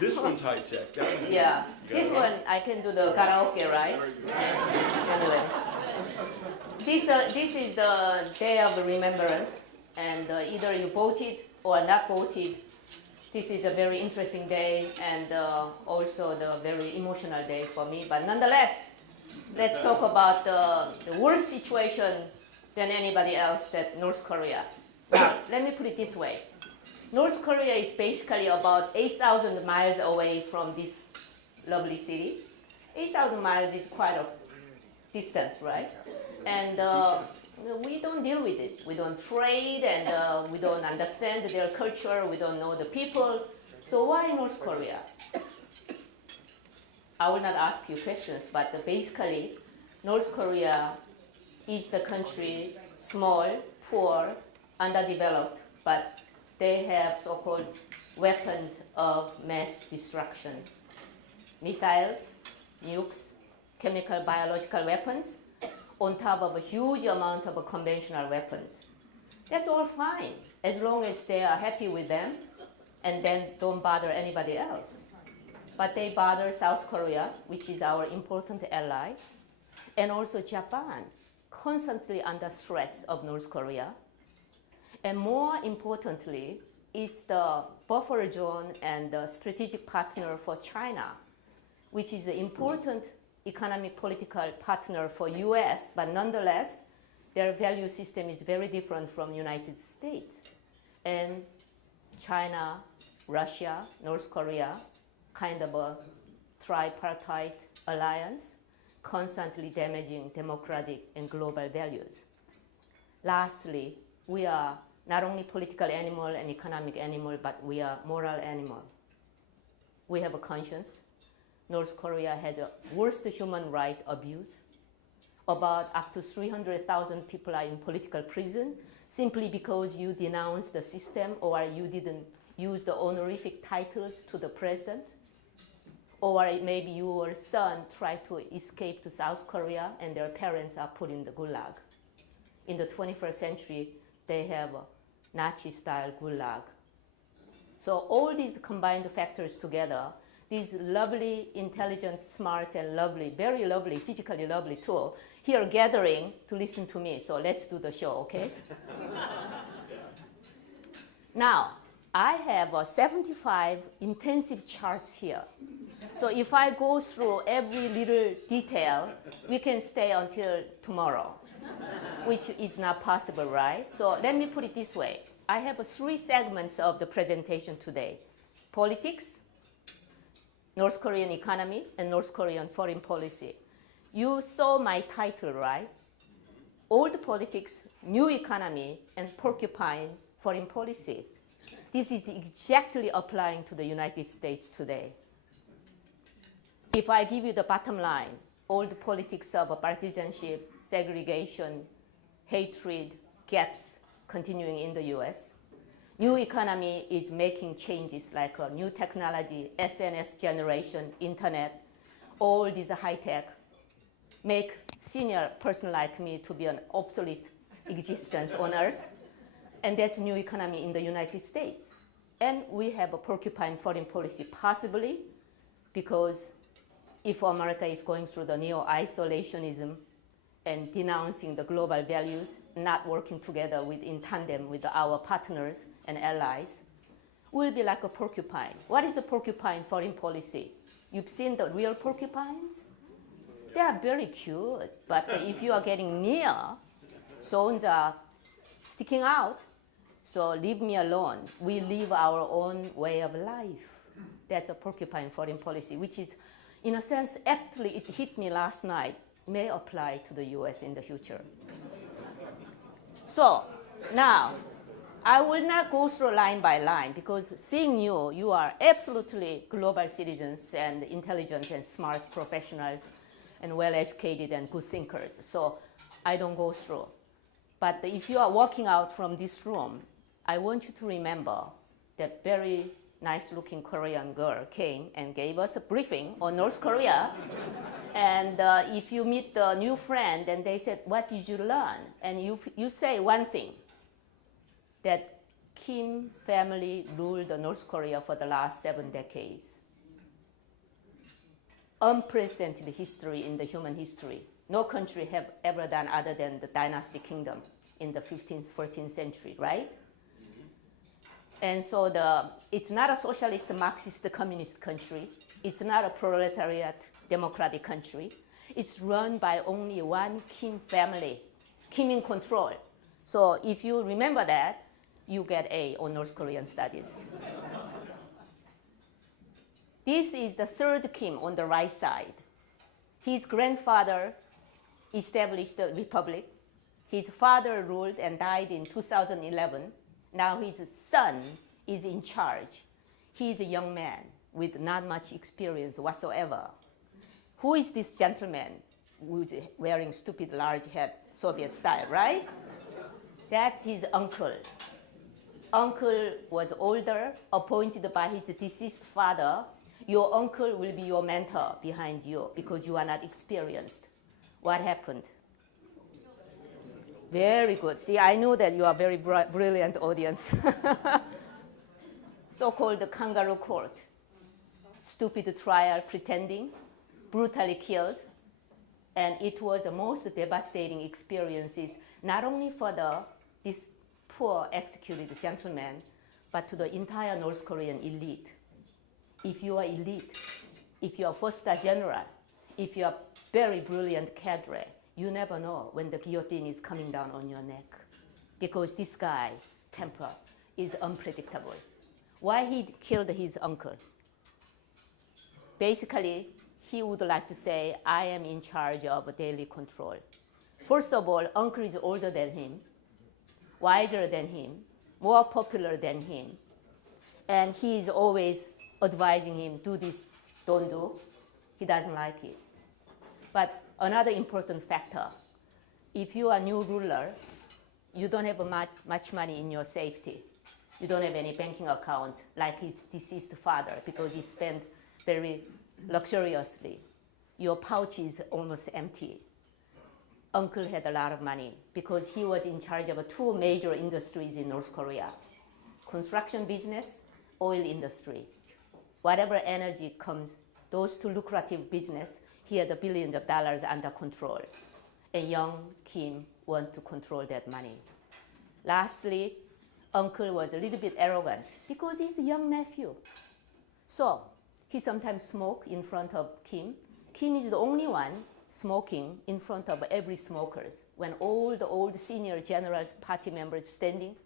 This one's high tech. That one, Yeah, this one I can do the karaoke, right? Anyway, this is the day of remembrance, and either you voted or not voted. This is a very interesting day and also the very emotional day for me. But nonetheless, let's talk about the worst situation than anybody else, that North Korea. Now, let me put it this way. North Korea is basically about 8,000 miles away from this lovely city. 8,000 miles is quite a distance, right? And we don't deal with it. We don't trade, and we don't understand their culture. We don't know the people. So why North Korea? I will not ask you questions, but basically, North Korea is the country, small, poor, underdeveloped, but they have so-called weapons of mass destruction. Missiles, nukes, chemical, biological weapons, on top of a huge amount of conventional weapons. That's all fine, as long as they are happy with them and then don't bother anybody else. But they bother South Korea, which is our important ally, and also Japan, constantly under threat of North Korea. And more importantly, it's the buffer zone and the strategic partner for China, which is an important economic political partner for US, but nonetheless, their value system is very different from United States. And China, Russia, North Korea, kind of a tripartite alliance, constantly damaging democratic and global values. Lastly, we are not only political animal and economic animal, but we are moral animal. We have a conscience. North Korea has a worst human right abuse. About up to 300,000 people are in political prison simply because you denounced the system or you didn't use the honorific titles to the president. Or maybe your son tried to escape to South Korea and their parents are put in the gulag. In the 21st century, they have a Nazi-style gulag. So all these combined factors together, these lovely, intelligent, smart, and lovely, very lovely, physically lovely tool, here gathering to listen to me. So let's do the show, okay? Now, I have 75 intensive charts here. So if I go through every little detail, we can stay until tomorrow, which is not possible, right? So let me put it this way. I have 3 segments of the presentation today: politics, North Korean economy, and North Korean foreign policy. You saw my title, right? Old politics, new economy, and Porcupine foreign policy. This is exactly applying to the United States today. If I give you the bottom line, old politics of partisanship, segregation, hatred, gaps continuing in the US. New economy is making changes like new technology, SNS generation, internet, all these high tech, make senior person like me to be an obsolete existence on Earth. And that's new economy in the United States. And we have a porcupine foreign policy, possibly because if America is going through the neo-isolationism and denouncing the global values, not working together in tandem with our partners and allies, we'll be like a porcupine. What is a porcupine foreign policy? You've seen the real porcupines? They are very cute, but if you are getting near, zones are sticking out, so leave me alone. We live our own way of life. That's a porcupine foreign policy, which is, in a sense, actually, it hit me last night, may apply to the US in the future. So now, I will not go through line by line because seeing you, you are absolutely global citizens and intelligent and smart professionals and well-educated and good thinkers. So I don't go through. But if you are walking out from this room, I want you to remember that very nice-looking Korean girl came and gave us a briefing on North Korea. And if you meet the new friend and they said, what did you learn? And you say one thing, that Kim family ruled North Korea for the last 7 decades. unprecedented history in the human history. No country have ever done other than the dynastic kingdom in the 15th, 14th century, right? And so it's not a socialist, Marxist, communist country. It's not a proletariat, democratic country. It's run by only one Kim family, Kim in control. So if you remember that, you get A on North Korean studies. This is the third Kim on the right side. His grandfather established the republic. His father ruled and died in 2011. Now his son is in charge. He's a young man with not much experience whatsoever. Who is this gentleman who's wearing stupid large hat, Soviet style, right? That's his uncle. Uncle was older, appointed by his deceased father. Your uncle will be your mentor behind you because you are not experienced. What happened? Very good. See, I know that you are a very brilliant audience. So-called kangaroo court. Stupid trial pretending, brutally killed. And it was the most devastating experiences, not only for this poor executed gentleman, but to the entire North Korean elite. If you are elite, if you are four-star general, if you are very brilliant cadre, you never know when the guillotine is coming down on your neck. Because this guy, temper, is unpredictable. Why he killed his uncle? Basically, he would like to say, I am in charge of daily control. First of all, uncle is older than him, wiser than him, more popular than him. And he is always advising him, do this, don't do. He doesn't like it. But another important factor, if you are a new ruler, you don't have much money in your safety. You don't have any banking account like his deceased father because he spent very luxuriously. Your pouch is almost empty. Uncle had a lot of money because he was in charge of two major industries in North Korea. Construction business, oil industry. Whatever energy comes, those two lucrative business, he had billions of dollars under control. And young Kim wanted to control that money. Lastly, uncle was a little bit arrogant because he's a young nephew. So he sometimes smoked in front of Kim. Kim is the only one smoking in front of every smokers. When all the old senior generals, party members standing,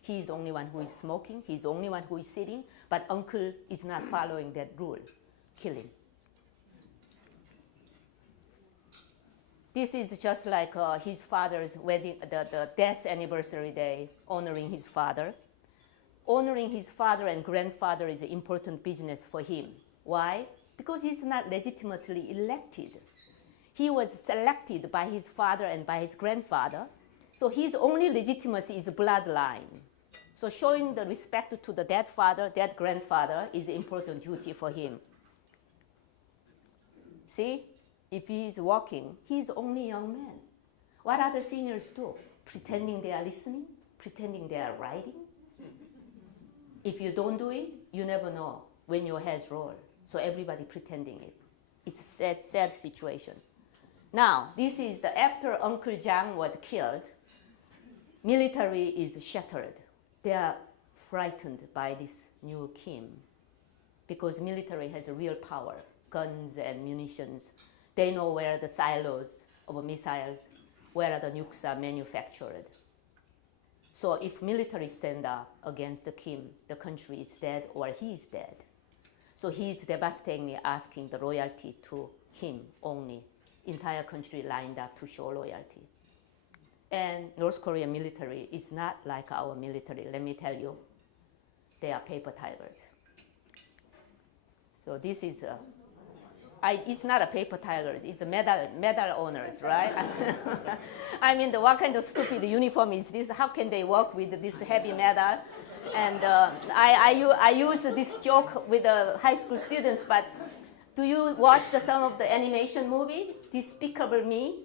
he's the only one who is smoking. He's the only one who is sitting. But uncle is not following that rule. Kill him. This is just like his father's wedding, the death anniversary day, honoring his father. Honoring his father and grandfather is an important business for him. Why? Because he's not legitimately elected. He was selected by his father and by his grandfather. So his only legitimacy is bloodline. So showing the respect to the dead father, dead grandfather is an important duty for him. See? If he is walking, he's only a young man. What other seniors do? Pretending they are listening, pretending they are writing. If you don't do it, you never know when your heads roll. So everybody pretending it. It's a sad, sad situation. Now, this is after Uncle Jang was killed, military is shattered. They are frightened by this new Kim because military has a real power, guns and munitions. They know where the silos of missiles, where the nukes are manufactured. So if military stand up against the Kim, the country is dead or he is dead. So he is devastatingly asking the loyalty to him only. Entire country lined up to show loyalty. And North Korean military is not like our military, let me tell you. They are paper tigers. So this is it's not a paper tiger, it's a medal owners, right? I mean, what kind of stupid uniform is this? How can they work with this heavy medal? And I use this joke with the high school students, but do you watch some of the animation movie? Despicable Me?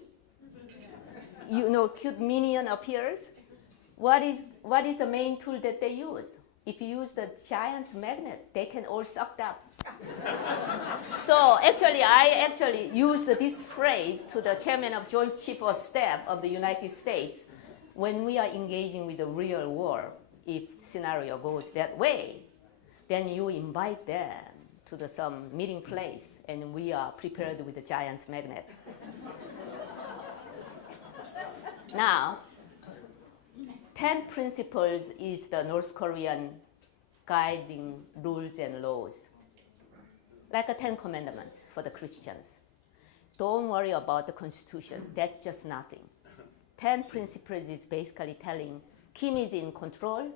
You know, cute minion appears. What is the main tool that they use? if you use the giant magnet, they can all sucked up. So actually, I used this phrase to the chairman of Joint Chief of Staff of the United States when we are engaging with the real war. If scenario goes that way, then you invite them to some meeting place, and we are prepared with a giant magnet. Now, 10 principles is the North Korean guiding rules and laws, like a 10 commandments for the Christians. Don't worry about the Constitution. That's just nothing. 10 principles is basically telling Kim is in control,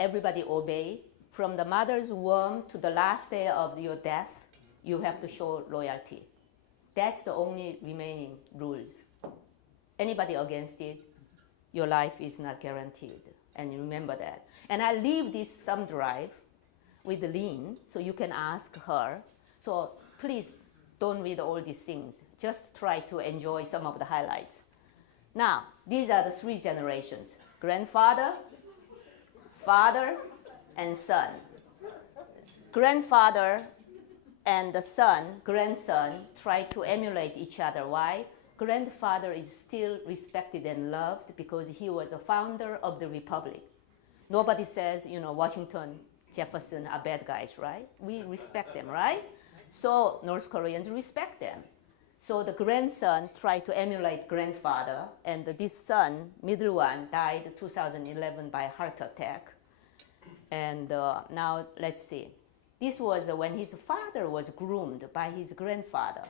everybody obey. From the mother's womb to the last day of your death, you have to show loyalty. That's the only remaining rules. Anybody against it, your life is not guaranteed. And remember that. And I leave this thumb drive with Lynn, so you can ask her. So please don't read all these things. Just try to enjoy some of the highlights. Now, these are the 3 generations: grandfather, father, and son. Grandfather and the grandson, try to emulate each other. Why? Grandfather is still respected and loved because he was a founder of the republic. Nobody says, Washington, Jefferson are bad guys, right? We respect them, right? So North Koreans respect them. So the grandson tried to emulate grandfather, and this son, middle one, died 2011 by heart attack. And now let's see. This was when his father was groomed by his grandfather.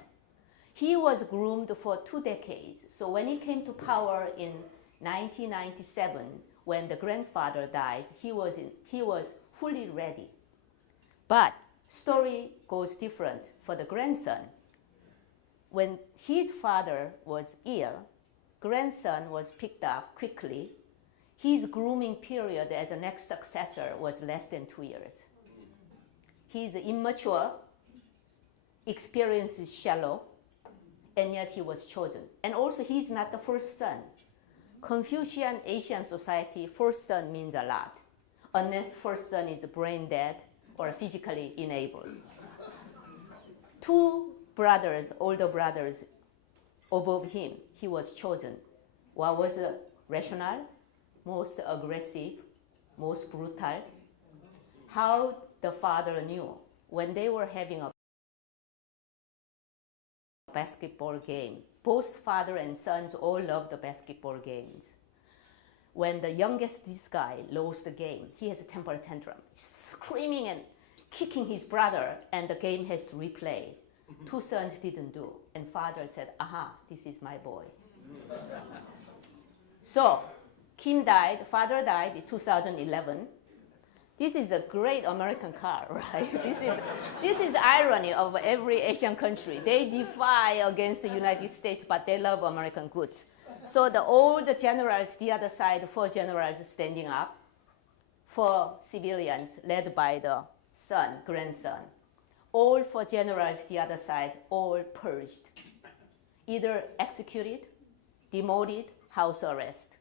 He was groomed for 2 decades. So when he came to power in 1997, when the grandfather died, he was fully ready. But story goes different for the grandson. When his father was ill, grandson was picked up quickly. His grooming period as the next successor was less than 2 years. He's immature, experience is shallow, and yet he was chosen. And also, he's not the first son. Confucian Asian society, first son means a lot, unless first son is brain dead or physically enabled. 2 brothers, older brothers, above him, he was chosen. What was the rationale? Most aggressive, most brutal. How the father knew when they were having a basketball game. Both father and sons all loved the basketball games. When the youngest, this guy, lost the game, he has a temper tantrum, screaming and kicking his brother, and the game has to replay. 2 sons didn't do, and father said, aha, this is my boy. So Kim died, father died in 2011. This is a great American car, right? This is irony of every Asian country. They defy against the United States, but they love American goods. So all the generals, the other side, 4 generals standing up, 4 civilians led by the son, grandson. All 4 generals, the other side, all purged. Either executed, demoted, house arrest.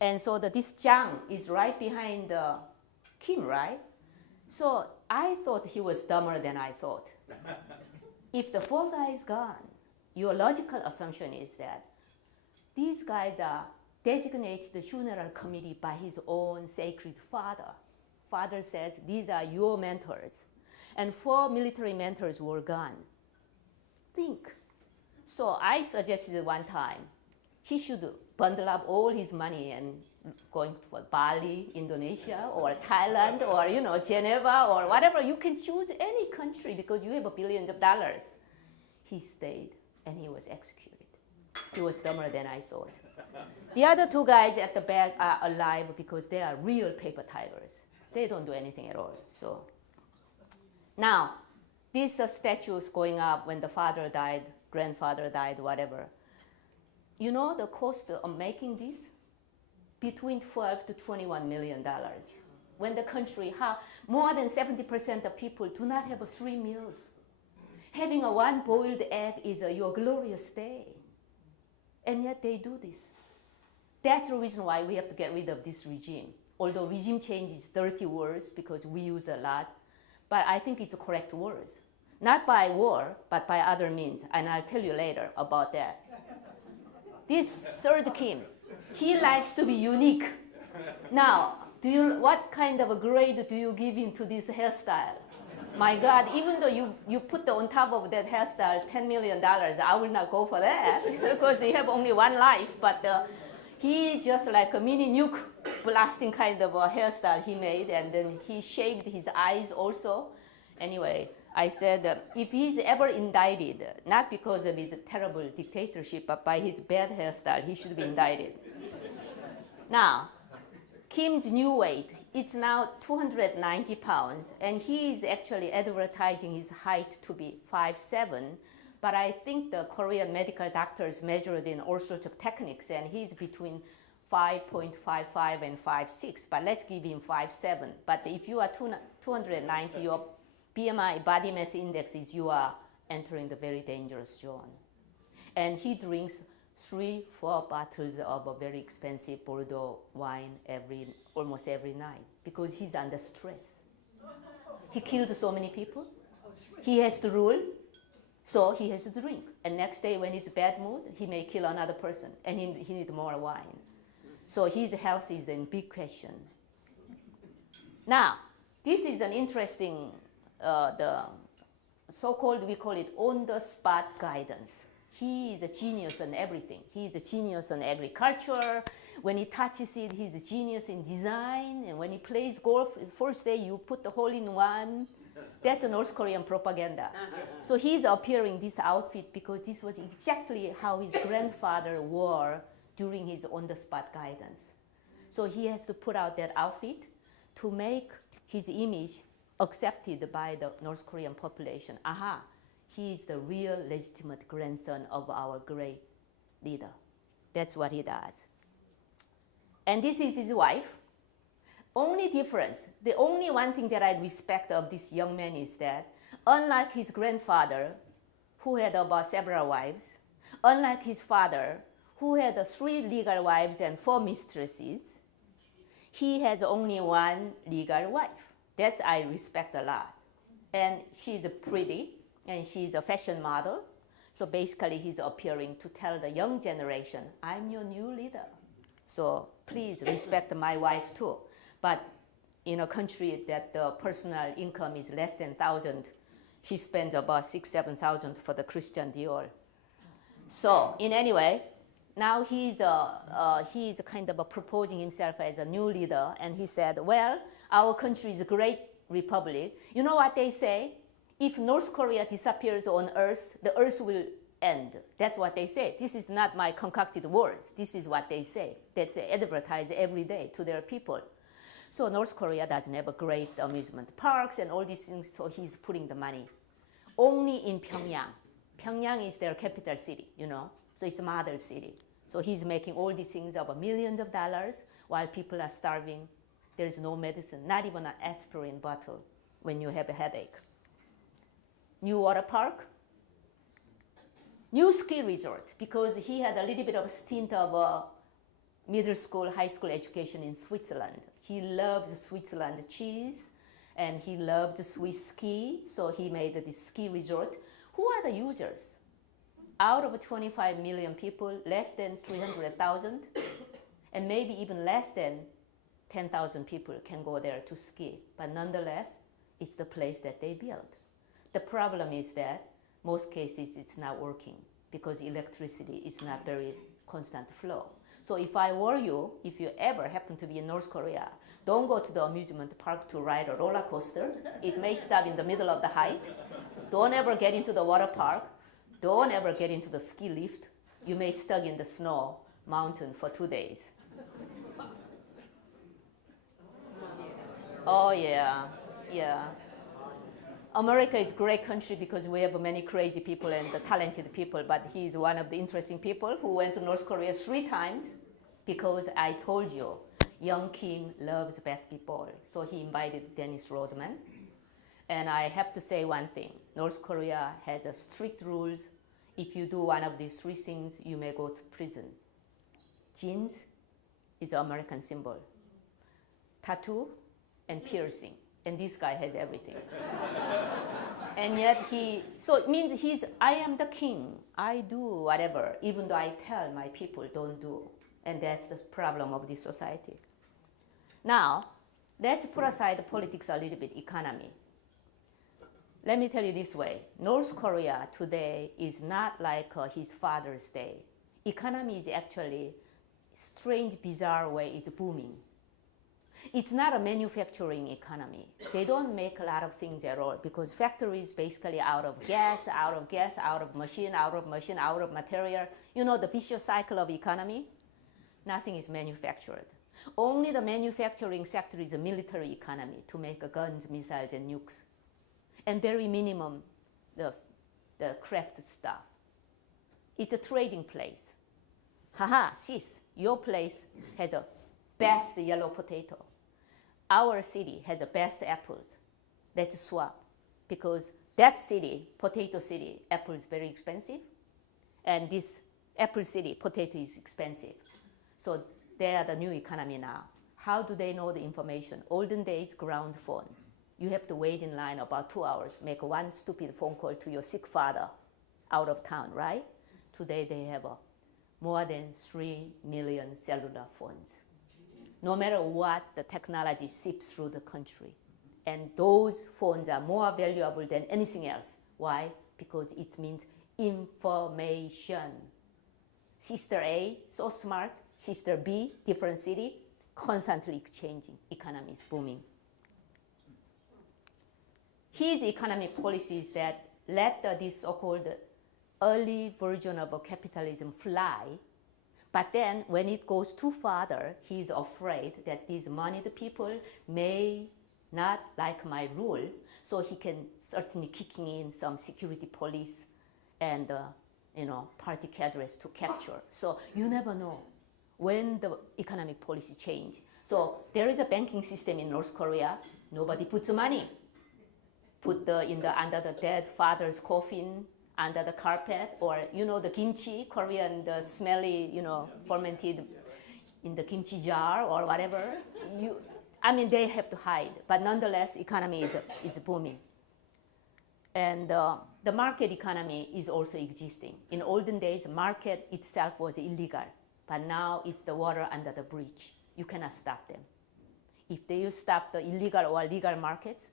And so this Jiang is right behind Kim, right? So I thought he was dumber than I thought. If the 4 guys gone, your logical assumption is that these guys are designated the funeral committee by his own sacred father. Father says, these are your mentors. And 4 military mentors were gone. Think. So I suggested one time, he should bundle up all his money and going for Bali, Indonesia, or Thailand, or Geneva, or whatever. You can choose any country because you have billions of dollars. He stayed, and he was executed. He was dumber than I thought. The other 2 guys at the back are alive because they are real paper tigers. They don't do anything at all. So now, these statues going up when the father died, grandfather died, whatever. You know the cost of making this? Between $12 to $21 million. When the country, more than 70% of people do not have 3 meals. Having a 1 boiled egg is your glorious day. And yet they do this. That's the reason why we have to get rid of this regime. although regime change is dirty words because we use a lot, but I think it's correct words. Not by war, but by other means, and I'll tell you later about that. This third Kim, he likes to be unique. Now, what kind of a grade do you give him to this hairstyle? My God, even though you put on top of that hairstyle $10 million, I will not go for that because you have only one life, but he just like a mini nuke blasting kind of a hairstyle he made, and then he shaved his eyes also. Anyway, I said if he's ever indicted, not because of his terrible dictatorship, but by his bad hairstyle, he should be indicted. Now, Kim's new weight, it's now 290 pounds, and he is actually advertising his height to be 5'7", but I think the Korean medical doctors measured in all sorts of techniques, and he's between 5.55 and 5'6", but let's give him 5'7". But if you are 290, your BMI, body mass index, is you are entering the very dangerous zone. And he drinks 3-4 bottles of a very expensive Bordeaux wine almost every night because he's under stress. He killed so many people. He has to rule, so he has to drink. And next day when he's in bad mood, he may kill another person, and he needs more wine. So his health is in big question. Now, this is an interesting, the so-called, we call it on-the-spot guidance. He is a genius on everything. He is a genius on agriculture. When he touches it, he's a genius in design. And when he plays golf, first day you put the hole in one. That's a North Korean propaganda. So he's appearing this outfit because this was exactly how his grandfather wore during his on-the-spot guidance. So he has to put out that outfit to make his image accepted by the North Korean population. Aha. He is the real legitimate grandson of our great leader. That's what he does. And this is his wife. Only difference, the only one thing that I respect of this young man is that, unlike his grandfather, who had about several wives, unlike his father, who had 3 legal wives and 4 mistresses, he has only 1 legal wife. That I respect a lot. And she's pretty. And she's a fashion model. So basically, he's appearing to tell the young generation, I'm your new leader. So please respect my wife too. But in a country that the personal income is less than 1,000, she spends about 6,000 to 7,000 for the Christian Dior. So in any way, now he's kind of proposing himself as a new leader. And he said, well, our country is a great republic. You know what they say? If North Korea disappears on Earth, the Earth will end. That's what they say. This is not my concocted words. This is what they say, that they advertise every day to their people. So North Korea doesn't have a great amusement parks and all these things, so he's putting the money. Only in Pyongyang. Pyongyang is their capital city, you know, so it's a mother city. So he's making all these things of millions of dollars while people are starving. There is no medicine, not even an aspirin bottle when you have a headache. New water park, new ski resort, because he had a little bit of a stint of middle school, high school education in Switzerland. He loved Switzerland cheese, and he loved Swiss ski, so he made this ski resort. Who are the users? Out of 25 million people, less than 300,000, and maybe even less than 10,000 people can go there to ski. But nonetheless, it's the place that they built. The problem is that most cases it's not working because electricity is not very constant flow. So if I were you, if you ever happen to be in North Korea, don't go to the amusement park to ride a roller coaster. It may stop in the middle of the height. Don't ever get into the water park. Don't ever get into the ski lift. You may stuck in the snow mountain for 2 days. Oh yeah, yeah. America is a great country because we have many crazy people and talented people, but he's one of the interesting people who went to North Korea 3 times because I told you, young Kim loves basketball. So he invited Dennis Rodman. And I have to say one thing, North Korea has a strict rules. If you do one of these 3 things, you may go to prison. Jeans is an American symbol. tattoo, and piercing. And this guy has everything. And yet so it means I am the king. I do whatever, even though I tell my people don't do. And that's the problem of this society. Now, let's put aside the politics a little bit, economy. Let me tell you this way. North Korea today is not like his father's day. Economy is actually strange, bizarre way is booming. It's not a manufacturing economy. They don't make a lot of things at all because factories basically out of gas, out of machine, out of material. You know the vicious cycle of economy? Nothing is manufactured. Only the manufacturing sector is a military economy to make guns, missiles, and nukes. And very minimum, the craft stuff. It's a trading place. Haha, sis, your place has the best yellow potato. Our city has the best apples. Let's swap. Because that city, potato city, apple is very expensive. And this apple city, potato is expensive. So they are the new economy now. How do they know the information? Olden days, ground phone. You have to wait in line about 2 hours, make one stupid phone call to your sick father out of town, right? Today they have more than 3 million cellular phones. No matter what, the technology seeps through the country. And those phones are more valuable than anything else. Why? Because it means information. Sister A, so smart. Sister B, different city, constantly exchanging. Economy is booming. His economic policy is that let this so-called early version of capitalism fly. But then when it goes too farther, he's afraid that these moneyed people may not like my rule, so he can certainly kicking in some security police and party cadres to capture. So you never know when the economic policy change. So there is a banking system in North Korea. Nobody puts money. Put under the dead father's coffin, under the carpet, or the kimchi, Korean, the smelly, fermented in the kimchi jar or whatever. They have to hide, but nonetheless, economy is booming. And the market economy is also existing. In olden days, market itself was illegal, but now it's the water under the bridge. You cannot stop them. If you stop the illegal or legal markets,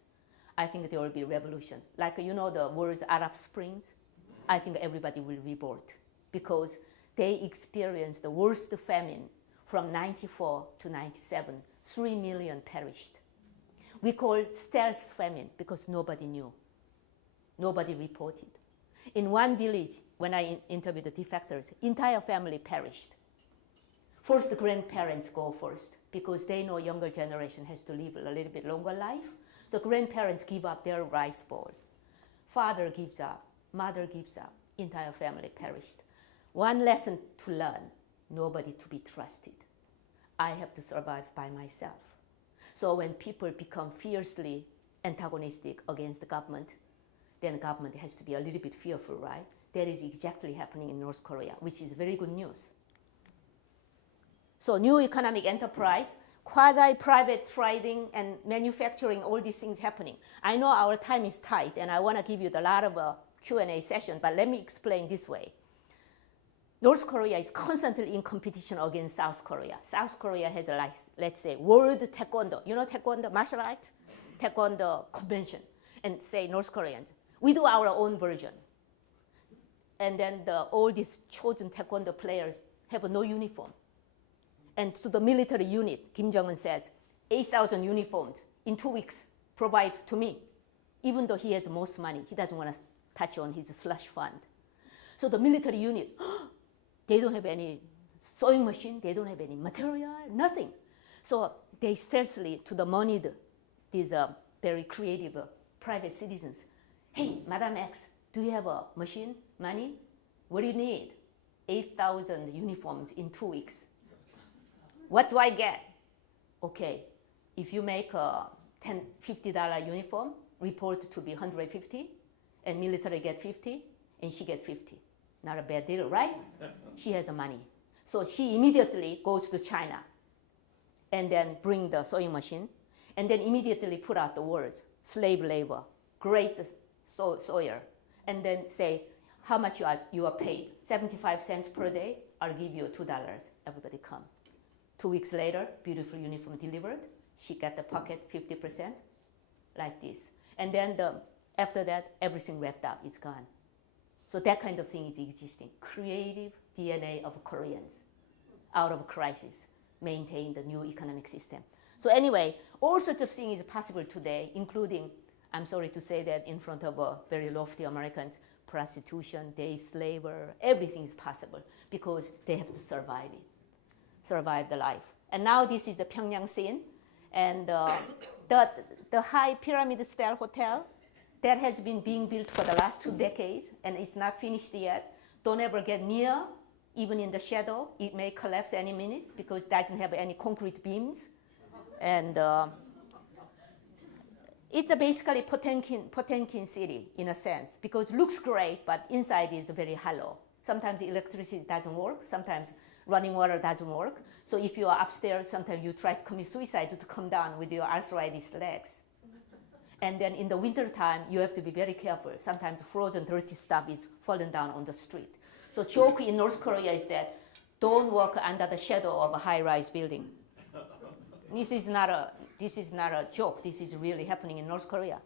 I think there will be revolution. Like the words Arab Springs, I think everybody will revolt because they experienced the worst famine from 94 to 97. 3 million perished. We call it stealth famine because nobody knew. Nobody reported. In one village, when I interviewed the defectors, entire family perished. First, the grandparents go first because they know younger generation has to live a little bit longer life. So grandparents give up their rice bowl. Father gives up. Mother gives up. Entire family perished. One lesson to learn, nobody to be trusted. I have to survive by myself. So when people become fiercely antagonistic against the government, then government has to be a little bit fearful, right? That is exactly happening in North Korea, which is very good news. So new economic enterprise, quasi-private trading and manufacturing, all these things happening. I know our time is tight, and I want to give you a lot of Q&A session, but let me explain this way. North Korea is constantly in competition against South Korea. South Korea has let's say, World Taekwondo. You know Taekwondo, martial art? Taekwondo convention. And say North Koreans, we do our own version. And then all these chosen Taekwondo players have no uniform. And to the military unit, Kim Jong-un says, 8,000 uniforms in 2 weeks, provide to me. Even though he has most money, he doesn't want to touch on his slush fund. So the military unit, they don't have any sewing machine, they don't have any material, nothing. So they stealthily, to the moneyed, these very creative private citizens, hey, Madam X, do you have a machine, money? What do you need? 8,000 uniforms in 2 weeks. What do I get? Okay, if you make a $50 uniform, report to be 150, and military get 50, and she get 50. Not a bad deal, right? She has the money. So she immediately goes to China and then bring the sewing machine, and then immediately put out the words, slave labor, great sawyer, and then say how much you are paid, 75 cents per day, I'll give you $2, everybody come. 2 weeks later, beautiful uniform delivered, she got the pocket 50%, like this. And then after that, everything wrapped up, it's gone. So that kind of thing is existing. Creative DNA of Koreans, out of crisis, maintain the new economic system. So anyway, all sorts of things is possible today, including, I'm sorry to say that in front of very lofty Americans, prostitution, day labor, everything is possible because they have to survive it, survive the life. And now this is the Pyongyang scene, and the high pyramid-style hotel that has been being built for the last 2 decades, and it's not finished yet. Don't ever get near, even in the shadow. It may collapse any minute because it doesn't have any concrete beams. And it's a basically Potemkin city in a sense because it looks great, but inside is very hollow. Sometimes the electricity doesn't work. Sometimes running water doesn't work. So if you are upstairs, sometimes you try to commit suicide to come down with your arthritis legs. And then in the wintertime, you have to be very careful. Sometimes frozen, dirty stuff is falling down on the street. So joke in North Korea is that don't walk under the shadow of a high-rise building. This is not a joke. This is really happening in North Korea.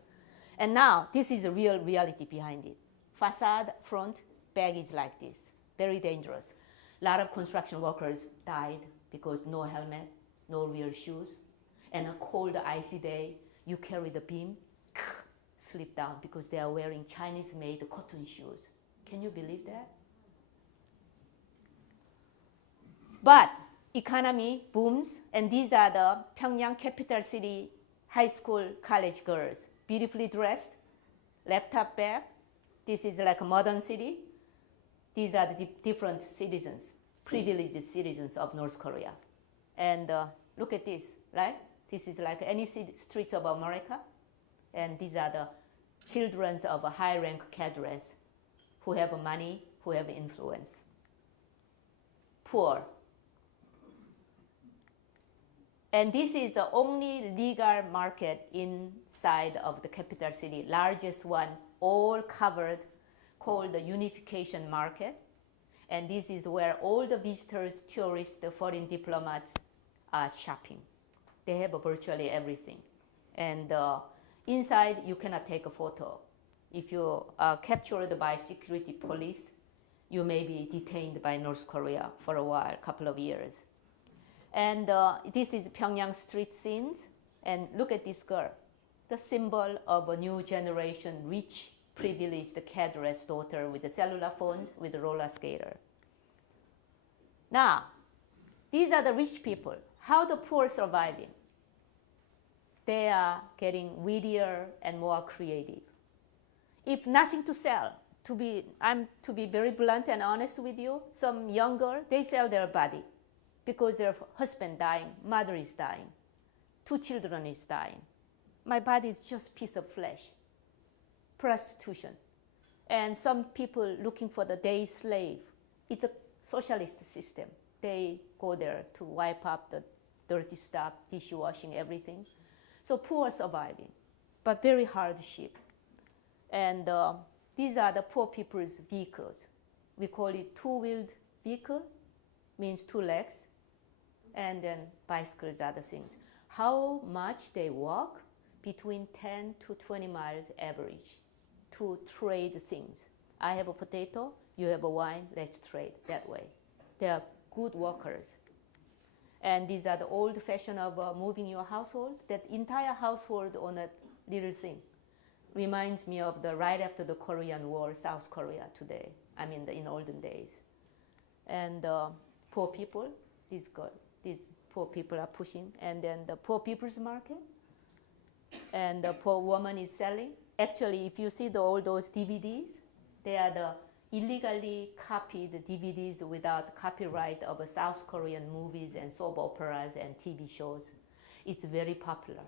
And now, this is the real reality behind it. Facade, front, back is like this. Very dangerous. A lot of construction workers died because no helmet, no real shoes. And a cold, icy day, you carry the beam, slip down because they are wearing Chinese-made cotton shoes. Can you believe that? But economy booms, and these are the Pyongyang capital city high school, college girls, beautifully dressed, laptop bag. This is like a modern city. These are the different citizens, privileged citizens of North Korea. And look at this, right? This is like any streets of America. And these are the children of high-rank cadres who have money, who have influence. Poor. And this is the only legal market inside of the capital city, largest one, all covered, called the Unification Market. And this is where all the visitors, tourists, the foreign diplomats are shopping. They have virtually everything. And inside, you cannot take a photo. If you are captured by security police, you may be detained by North Korea for a while, a couple of years. And this is Pyongyang street scenes. And look at this girl, the symbol of a new generation, rich, privileged cadre's daughter with the cellular phones, with the roller skater. Now, these are the rich people. How the poor surviving? They are getting wittier and more creative. If nothing to sell, to be very blunt and honest with you, some young girl, they sell their body because their husband dying, mother is dying, 2 children is dying. My body is just a piece of flesh. Prostitution. And some people looking for the day slave. It's a socialist system. They go there to wipe up the dirty stuff, dishwashing, everything. So poor surviving, but very hardship. And these are the poor people's vehicles. We call it two-wheeled vehicle, means 2 legs, and then bicycles, other things. How much they walk? Between 10 to 20 miles average to trade things. I have a potato, you have a wine, let's trade that way. They are good workers. And these are the old fashion of moving your household, that entire household on a little thing. Reminds me of the right after the Korean War, South Korea today, in olden days. And poor people, these poor people are pushing, and then the poor people's market, and the poor woman is selling. Actually, if you see all those DVDs, they are the illegally copied DVDs without copyright of South Korean movies and soap operas and TV shows. It's very popular.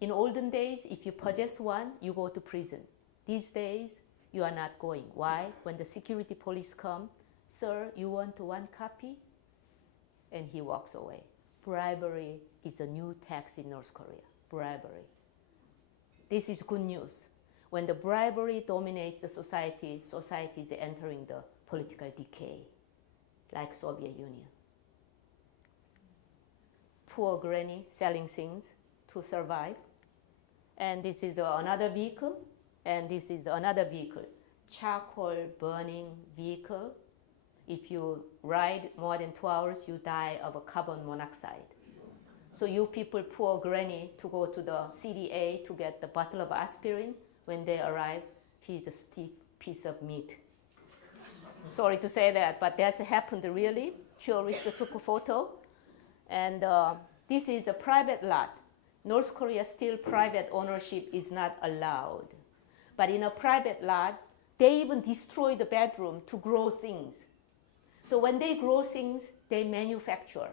In olden days, if you possess one, you go to prison. These days, you are not going. Why? When the security police come, sir, you want 1 copy? And he walks away. bribery is a new tax in North Korea. Bribery. This is good news. When the bribery dominates the society, society is entering the political decay, like Soviet Union. Poor granny selling things to survive. And this is another vehicle, and this is another vehicle. Charcoal burning vehicle. If you ride more than 2 hours, you die of a carbon monoxide. So you people, poor granny, to go to the CDA to get the bottle of aspirin. When they arrive, he's a stiff piece of meat. Sorry to say that, but that's happened really. Tourists took a photo. And this is a private lot. North Korea still private ownership is not allowed. But in a private lot, they even destroy the bedroom to grow things. So when they grow things, they manufacture.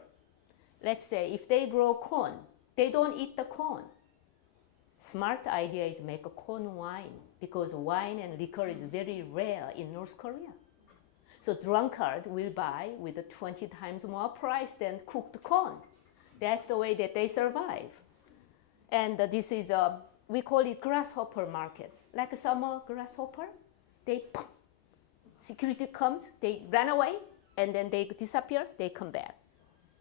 Let's say if they grow corn, they don't eat the corn. Smart idea is make a corn wine, because wine and liquor is very rare in North Korea. So drunkard will buy with a 20 times more price than cooked corn. That's the way that they survive. And this is, we call it grasshopper market. Like a summer grasshopper, they, security comes, they run away, and then they disappear, they come back,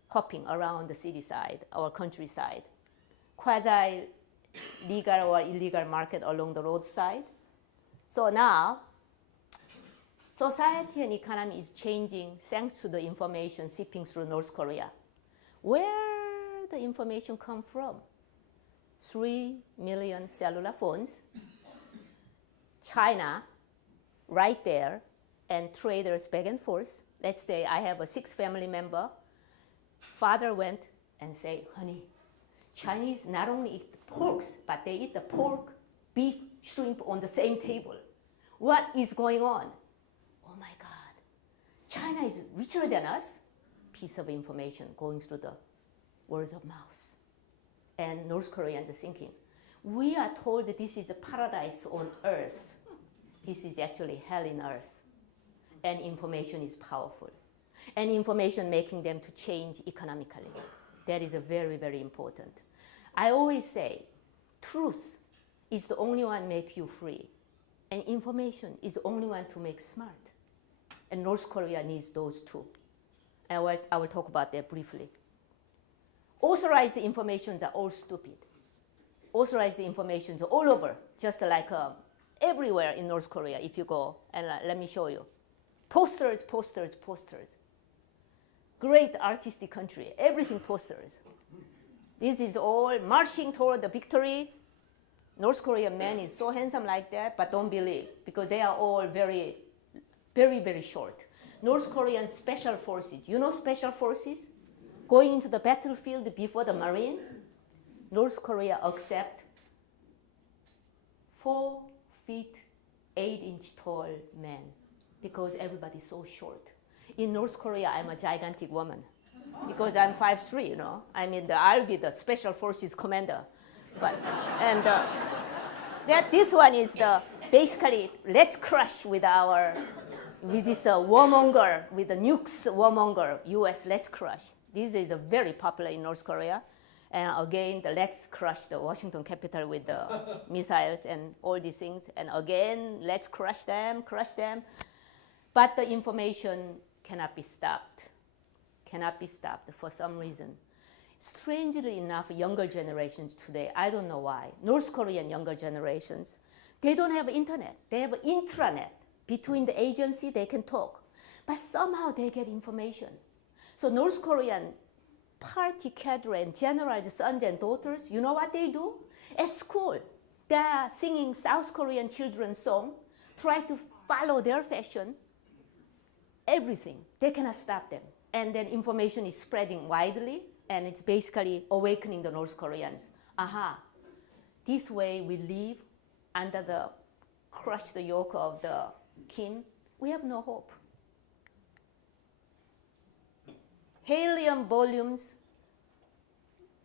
hopping around the city side or countryside. Quasi-legal or illegal market along the roadside. So now, society and economy is changing thanks to the information seeping through North Korea. Where the information come from? 3 million cellular phones, China, right there, and traders back and forth. Let's say I have a 6 family member. Father went and say, honey, Chinese not only eat the porks, but they eat the pork, beef, shrimp on the same table. What is going on? Oh my God, China is richer than us. Piece of information going through the words of mouth. And North Koreans are thinking, we are told that this is a paradise on earth. This is actually hell in earth. And information is powerful. And information making them to change economically. That is a very, very important. I always say, truth is the only one make you free. And information is the only one to make smart. And North Korea needs those two. I will talk about that briefly. Authorized informations are all stupid. Authorized informations are all over, just like everywhere in North Korea if you go. And let me show you. Posters, posters, posters. Great artistic country, everything posters. This is all marching toward the victory. North Korean man is so handsome like that, but don't believe, because they are all very, very, very short. North Korean special forces, you know special forces? Going into the battlefield before the Marine, North Korea accept 4 feet 8 inch tall men, because everybody's so short. In North Korea, I'm a gigantic woman because I'm 5'3", you know. I mean, I'll be the special forces commander. But, and this one is basically, let's crush with this warmonger, with the nukes warmonger, US, let's crush. This is very popular in North Korea. And again, let's crush the Washington Capitol with the missiles and all these things. And again, let's crush them, crush them. But the information cannot be stopped, cannot be stopped for some reason. Strangely enough, younger generations today, I don't know why, North Korean younger generations, they don't have internet. They have intranet. Between the agency, they can talk. But somehow they get information. So North Korean party cadre and generals, sons and daughters, you know what they do? At school, they are singing South Korean children's song, try to follow their fashion, everything. They cannot stop them. And then information is spreading widely, and it's basically awakening the North Koreans. Aha, this way we live under the crushed yoke of the Kim. We have no hope. Helium balloons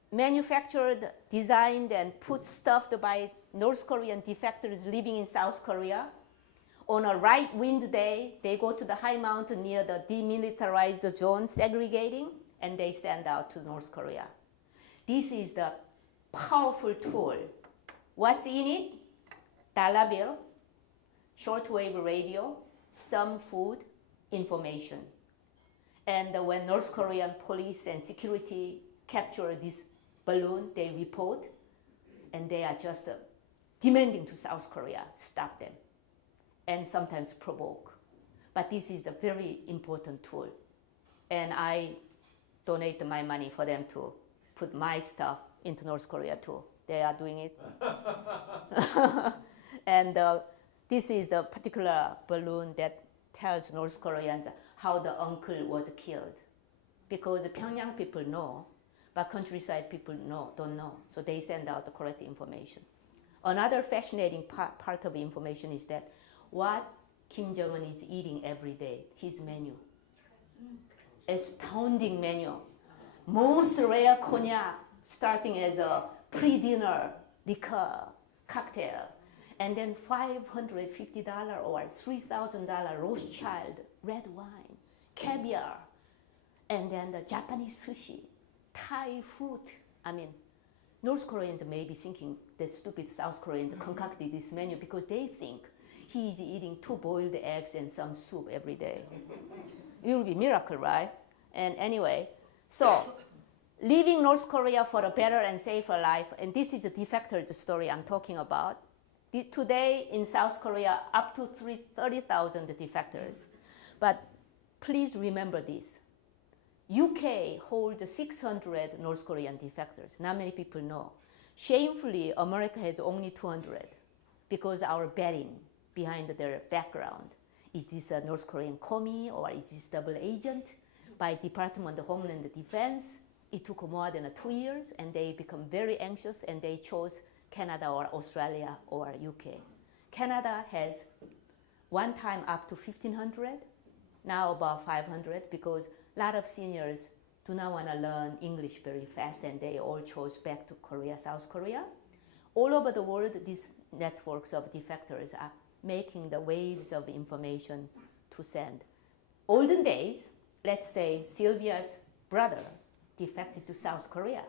manufactured, designed, and put stuffed by North Korean defectors living in South Korea. On a right wind day, they go to the high mountain near the demilitarized zone, segregating, and they send out to North Korea. This is the powerful tool. What's in it? Dollar bill, shortwave radio, some food, information. And when North Korean police and security capture this balloon, they report, and they are just demanding to South Korea stop them, and sometimes provoke. But this is a very important tool, and I donate my money for them to put my stuff into North Korea too. They are doing it. And this is the particular balloon that tells North Koreans how the uncle was killed. Because the Pyongyang people know, but countryside people don't know. So they send out the correct information. Another fascinating part of information is that what Kim Jong-un is eating every day, his menu. Astounding menu. Most rare cognac, starting as a pre-dinner liquor cocktail, and then $550 or $3,000 Rothschild red wine, caviar, and then the Japanese sushi, Thai fruit. I mean, North Koreans may be thinking that stupid South Koreans concocted this menu because they think he is eating 2 boiled eggs and some soup every day. It will be a miracle, right? And anyway, so leaving North Korea for a better and safer life, and this is a defector story I'm talking about. Today in South Korea, up to 30,000 defectors. But please remember this. UK holds 600 North Korean defectors. Not many people know. Shamefully, America has only 200 because our betting behind their background. Is this a North Korean commie or is this double agent? By Department of Homeland Defense, it took more than 2 years, and they become very anxious, and they chose Canada or Australia or UK. Canada has one time up to 1,500, now about 500, because a lot of seniors do not want to learn English very fast, and they all chose back to Korea, South Korea. All over the world, these networks of defectors are making the waves of information to send. Olden days, let's say Sylvia's brother defected to South Korea.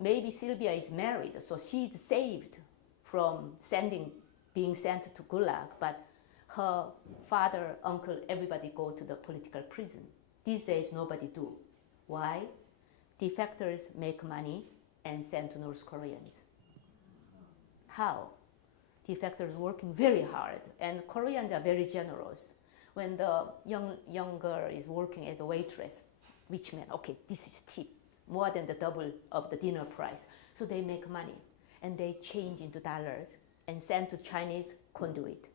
Maybe Sylvia is married, so she's saved from being sent to Gulag, but her father, uncle, everybody go to the political prison. These days, nobody do. Why? Defectors make money and send to North Koreans. How? Defectors working very hard, and Koreans are very generous. When the young girl is working as a waitress, rich man, okay, this is tip, more than the double of the dinner price. So they make money, and they change into dollars and send to Chinese conduit,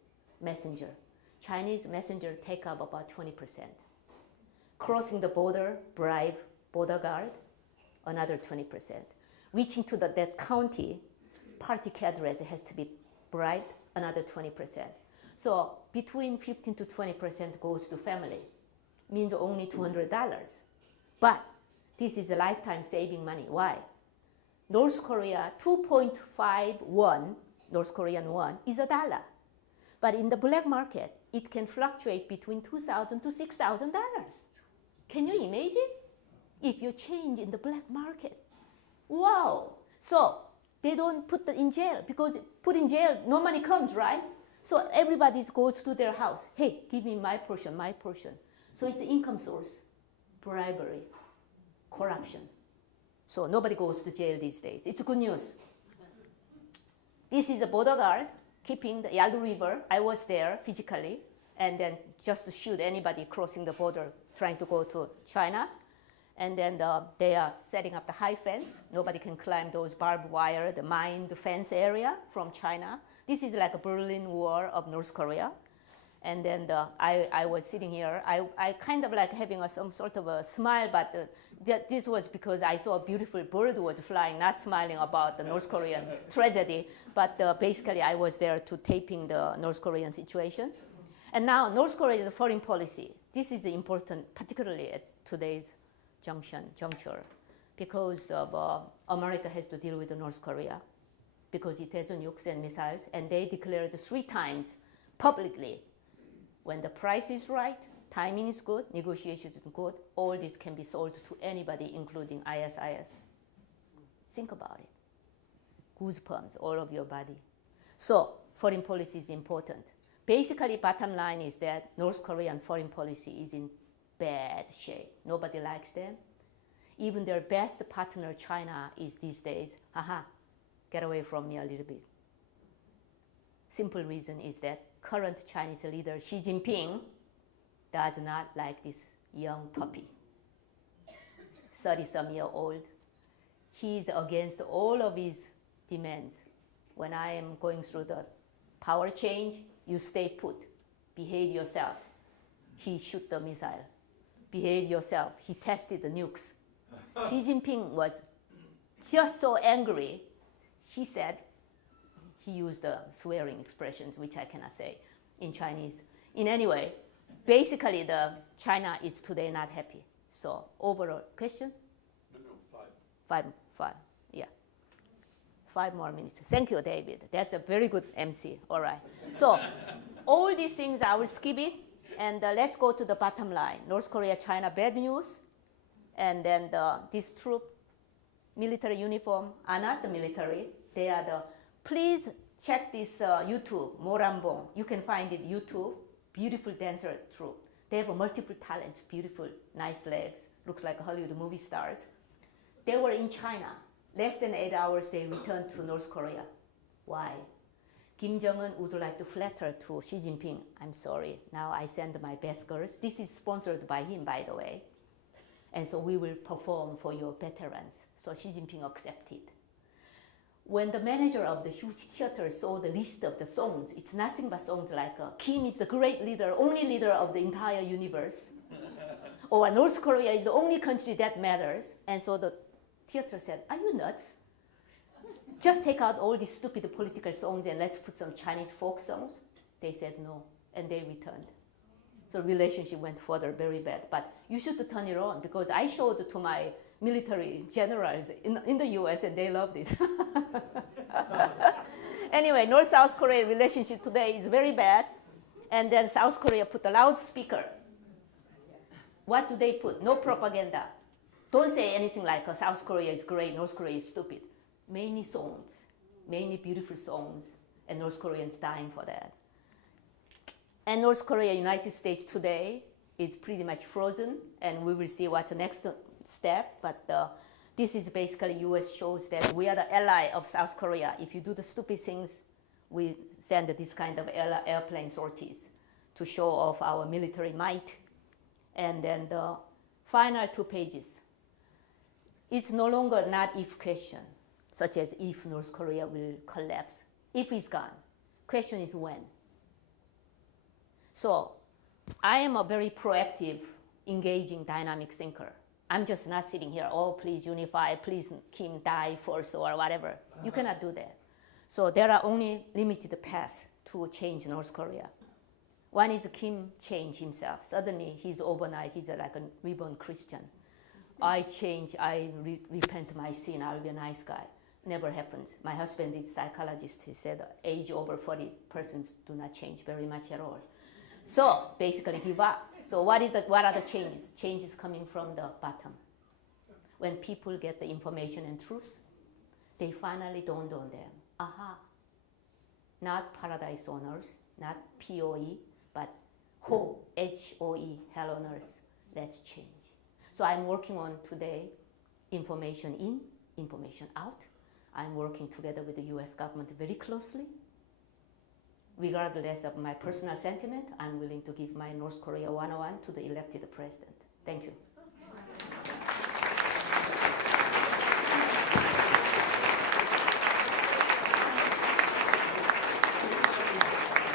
messenger. Chinese messenger take up about 20%. Crossing the border, bribe border guard, another 20%. Reaching to that county, party cadre has to be bribed, another 20%. So between 15 to 20% goes to family, means only $200. But this is a lifetime saving money. Why? North Korea, 2.51 North Korean won is $1. But in the black market, it can fluctuate between $2,000 to $6,000. Can you imagine? If you change in the black market. Wow. So they don't put it in jail, because put in jail, no money comes, right? So everybody goes to their house. Hey, give me my portion, my portion. So it's an income source, bribery, corruption. So nobody goes to jail these days. It's good news. This is a border guard keeping the Yalu River. I was there physically, and then just to shoot anybody crossing the border trying to go to China. And then they are setting up the high fence. Nobody can climb those barbed wire, the mine, the fence area from China. This is like a Berlin Wall of North Korea. And then I was sitting here. I kind of like having some sort of a smile, but this was because I saw a beautiful bird was flying, not smiling about the North Korean tragedy. But basically, I was there to taping the North Korean situation. And now North Korea's foreign policy. This is important, particularly at today's juncture, because of America has to deal with the North Korea, because it has nukes and missiles, and they declared 3 times publicly, when the price is right, timing is good, negotiations is good, all this can be sold to anybody, including ISIS. Think about it. Goosebumps all over your body. So foreign policy is important. Basically, bottom line is that North Korean foreign policy is in bad shape. Nobody likes them. Even their best partner, China, is these days, get away from me a little bit. Simple reason is that current Chinese leader, Xi Jinping, does not like this young puppy, 30-some-year-old. He's against all of his demands. When I am going through the power change, you stay put, behave yourself. He shoot the missile, behave yourself. He tested the nukes. Xi Jinping was just so angry, he said, he used the swearing expressions, which I cannot say in Chinese. In any way, basically China is today not happy. So overall question? No, five. Five, yeah. 5 more minutes. Thank you, David. That's a very good MC. All right. So all these things, I will skip it. And let's go to the bottom line. North Korea, China, bad news. And then these troop, military uniform are not the military. They are the, please check this YouTube, Morambong. You can find it YouTube. Beautiful dancer troop. They have a multiple talent, beautiful, nice legs. Looks like Hollywood movie stars. They were in China. Less than 8 hours, they returned to North Korea. Why? Kim Jong-un would like to flatter to Xi Jinping. I'm sorry, now I send my best girls. This is sponsored by him, by the way. And so we will perform for your veterans. So Xi Jinping accepted. When the manager of the huge theater saw the list of the songs, it's nothing but songs like Kim is the great leader, only leader of the entire universe. Or North Korea is the only country that matters. And so the theater said, are you nuts? Just take out all these stupid political songs and let's put some Chinese folk songs. They said no, and they returned. So relationship went further, very bad. But you should turn it on, because I showed to my military generals in the US and they loved it. Anyway, North-South Korea relationship today is very bad. And then South Korea put a loudspeaker. What do they put? No propaganda. Don't say anything like South Korea is great, North Korea is stupid. Mainly songs, mainly beautiful songs, and North Koreans dying for that. And North Korea, United States today is pretty much frozen, and we will see what's the next step. But this is basically US shows that we are the ally of South Korea. If you do the stupid things, we send this kind of airplane sorties to show off our military might. And then the final 2 pages. It's no longer not if question, such as if North Korea will collapse. If it's gone. Question is when. So I am a very proactive, engaging, dynamic thinker. I'm just not sitting here, oh, please unify, please Kim die first or whatever. You cannot do that. So there are only limited paths to change North Korea. One is Kim change himself. Suddenly he's overnight, he's like a reborn Christian. I change, I repent my sin, I'll be a nice guy. Never happens. My husband is a psychologist. He said age over 40 persons do not change very much at all. So basically give up. So what are the changes? Changes coming from the bottom. When people get the information and truth, they finally dawned on them. Aha, not paradise on earth, not POE, but HOE, H-O-E, hell on earth. Let's change. So I'm working on today information in, information out. I'm working together with the US government very closely. Regardless of my personal sentiment, I'm willing to give my North Korea 101 to the elected president. Thank you.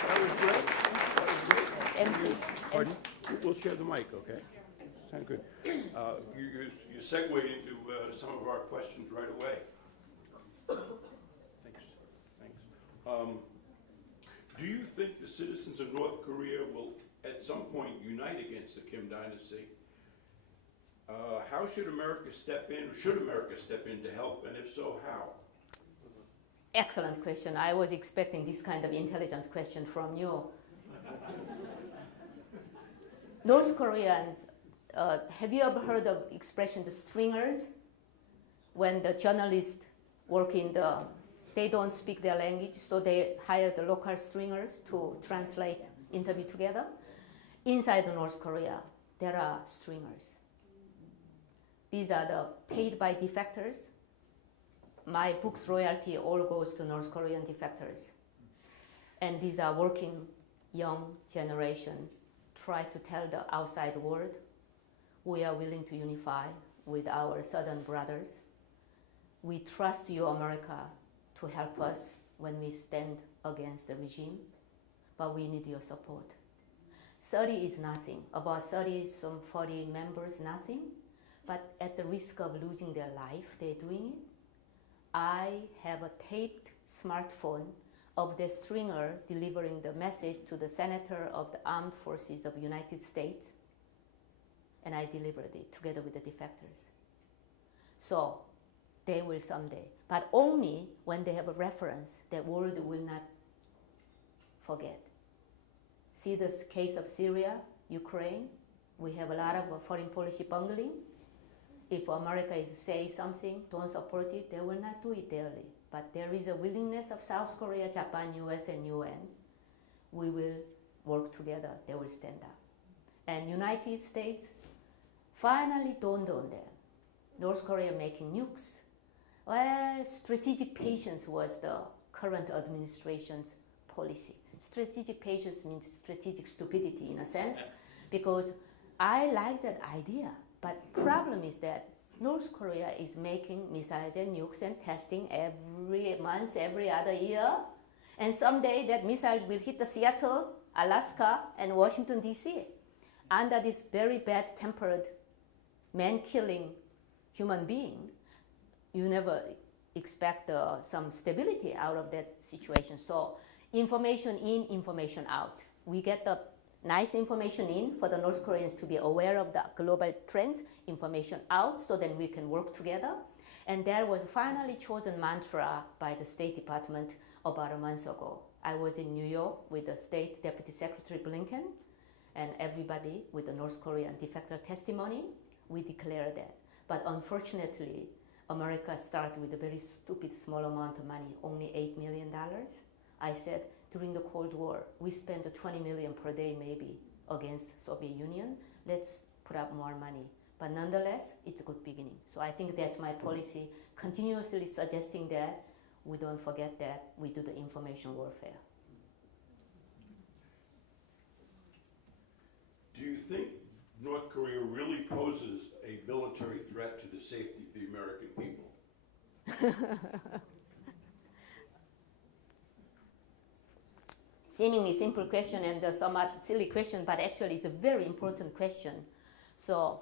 That was great. That was great. MC. Pardon? We'll share the mic, okay? Sound good. You segued into some of our questions right away. Thanks. Thanks. Do you think the citizens of North Korea will, at some point, unite against the Kim dynasty? How should America step in? Should America step in to help, and if so, how? Excellent question. I was expecting this kind of intelligent question from you. North Koreans, have you ever heard of expression the stringers? When the journalists work in they don't speak their language, so they hire the local stringers to translate interview together. Inside North Korea, there are stringers. These are the paid by defectors. My book's royalty all goes to North Korean defectors. And these are working young generation, try to tell the outside world, we are willing to unify with our southern brothers. We trust you, America, to help us when we stand against the regime, but we need your support. 30 is nothing, about 40 members, nothing, but at the risk of losing their life, they're doing it. I have a taped smartphone of the stringer delivering the message to the Senator of the Armed Forces of the United States, and I delivered it together with the defectors. So they will someday, but only when they have a reference that world will not forget. See this case of Syria, Ukraine, we have a lot of foreign policy bungling. If America is say something, don't support it, they will not do it daily. But there is a willingness of South Korea, Japan, US, and UN. We will work together, they will stand up. And United States finally dawned on them. North Korea making nukes. Well, strategic patience was the current administration's policy. Strategic patience means strategic stupidity in a sense, because I like that idea, but problem is that North Korea is making missiles and nukes and testing every month, every other year, and someday that missiles will hit the Seattle, Alaska, and Washington, D.C. Under this very bad-tempered, man-killing human being, you never expect some stability out of that situation. So information in, information out. We get the nice information in for the North Koreans to be aware of the global trends, information out, so then we can work together. And there was finally chosen mantra by the State Department about a month ago. I was in New York with the State Deputy Secretary Blinken and everybody with the North Korean defector testimony. We declared that. But unfortunately, America started with a very stupid small amount of money, only $8 million. I said, during the Cold War, we spent 20 million per day maybe against Soviet Union. Let's put up more money. But nonetheless, it's a good beginning. So I think that's my policy, continuously suggesting that we don't forget that we do the information warfare. Do you think North Korea really poses a military threat to the safety of the American people? Seemingly simple question and somewhat silly question, but actually it's a very important question. So,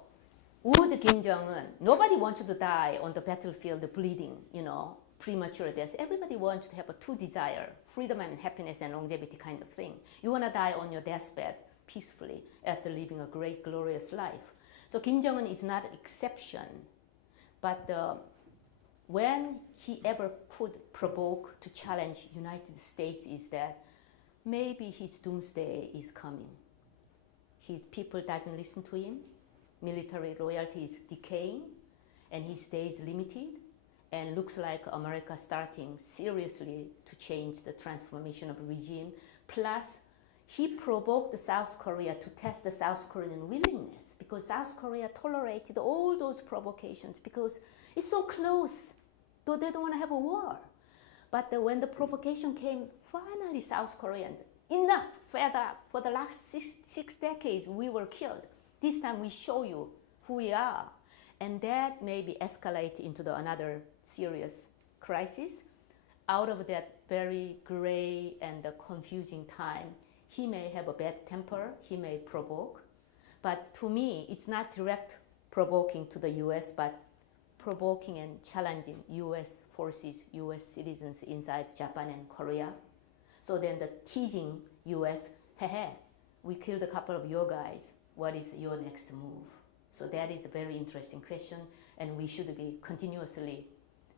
would Kim Jong-un, nobody wants to die on the battlefield bleeding, premature death. Everybody wants to have a two desire, freedom and happiness and longevity kind of thing. You want to die on your deathbed peacefully after living a great, glorious life. So Kim Jong-un is not an exception, but when he ever could provoke to challenge United States is that maybe his doomsday is coming. His people doesn't listen to him, military loyalty is decaying, and his days limited, and looks like America starting seriously to change the transformation of regime. Plus, he provoked the South Korea to test the South Korean willingness, because South Korea tolerated all those provocations because it's so close, though they don't want to have a war. But when the provocation came, finally South Koreans, enough, fed up. For the last six decades, we were killed. This time we show you who we are. And that maybe escalate into another serious crisis. Out of that very gray and confusing time, he may have a bad temper, he may provoke. But to me, it's not direct provoking to the US, but provoking and challenging US forces, US citizens inside Japan and Korea. So then the teasing US, hey, we killed a couple of your guys, what is your next move? So that is a very interesting question, and we should be continuously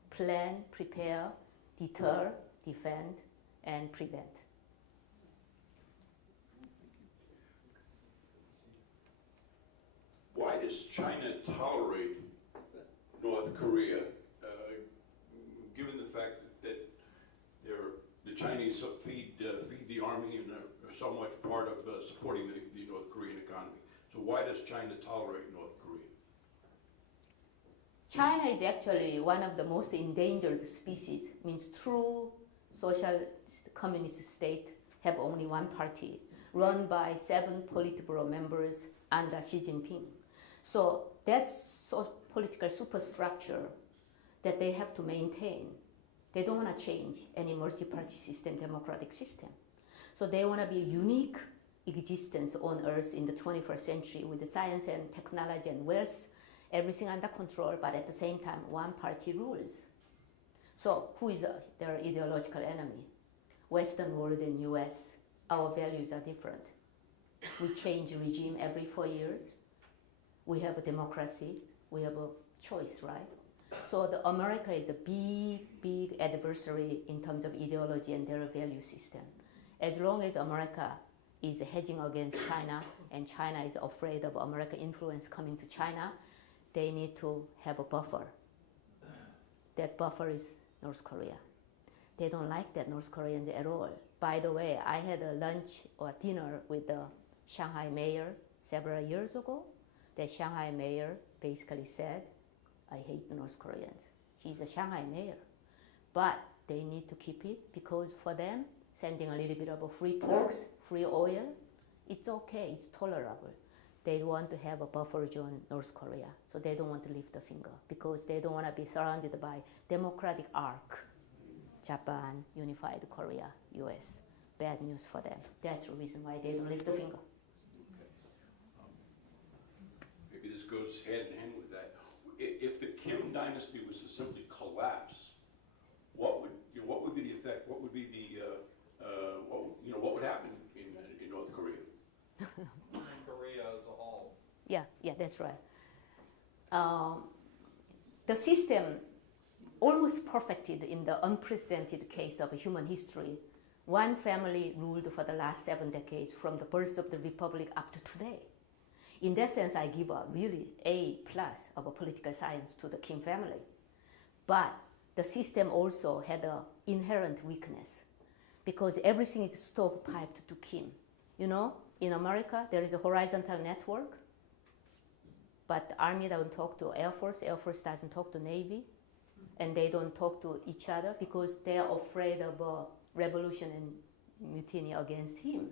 plan, prepare, deter, defend, and prevent. why does China tolerate North Korea, given the fact that the Chinese feed the army and are so much part of supporting the North Korean economy? So why does China tolerate North Korea? China is actually one of the most endangered species, means true socialist communist state have only one party, run by 7 Politburo members under Xi Jinping. So that's political superstructure that they have to maintain. They don't want to change any multi-party system, democratic system. So they want to be a unique existence on Earth in the 21st century with the science and technology and wealth, everything under control, but at the same time, one party rules. So who is their ideological enemy? Western world and US. Our values are different. We change regime every 4 years. We have a democracy. We have a choice, right? So America is a big, big adversary in terms of ideology and their value system. As long as America is hedging against China and China is afraid of American influence coming to China, they need to have a buffer. That buffer is North Korea. They don't like that North Koreans at all. By the way, I had a lunch or dinner with the Shanghai mayor several years ago. The Shanghai mayor basically said, I hate the North Koreans. He's a Shanghai mayor. But they need to keep it because for them, sending a little bit of a free porks, free oil, it's okay, it's tolerable. They want to have a buffer zone North Korea, so they don't want to lift a finger because they don't want to be surrounded by democratic arc. Japan, unified Korea, US. Bad news for them. That's the reason why they don't lift a finger. Maybe this goes hand in hand with that. If the Kim dynasty was to simply collapse, what would be the effect? What would be the what would happen in North Korea? In Korea as a whole. Yeah, that's right. The system almost perfected in the unprecedented case of human history. One family ruled for the last 7 decades from the birth of the republic up to today. In that sense, I give a really A+ of a political science to the Kim family. But the system also had an inherent weakness because everything is stovepiped to Kim. You know, in America, there is a horizontal network, but the Army doesn't talk to Air Force doesn't talk to Navy, and they don't talk to each other because they are afraid of a revolution and mutiny against him.